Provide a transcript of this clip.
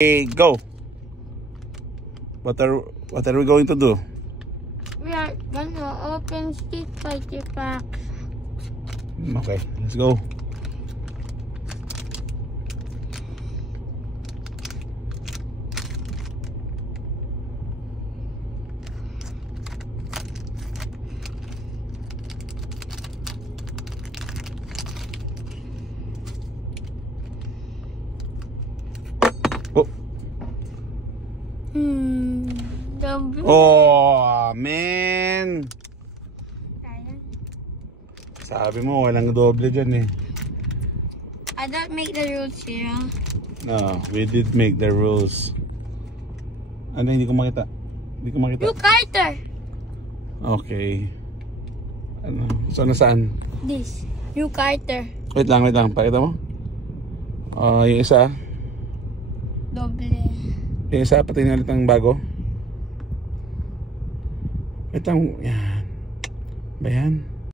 Okay, go. What are we going to do? We are gonna open Street Fighter packs. Okay, let's go. Oh, man. Sabi mo walang doble dyan eh. I don't make the rules here. No, we did make the rules. Ano, hindi ko makita. Hindi ko makita. New Carter. Okay. Ano? So, nasaan? This. New Carter. Wait lang. Pakita mo. Yung isa. Doble. Yung isa, pati na ulit ang bago. Wait lang. Yan. Ba yan?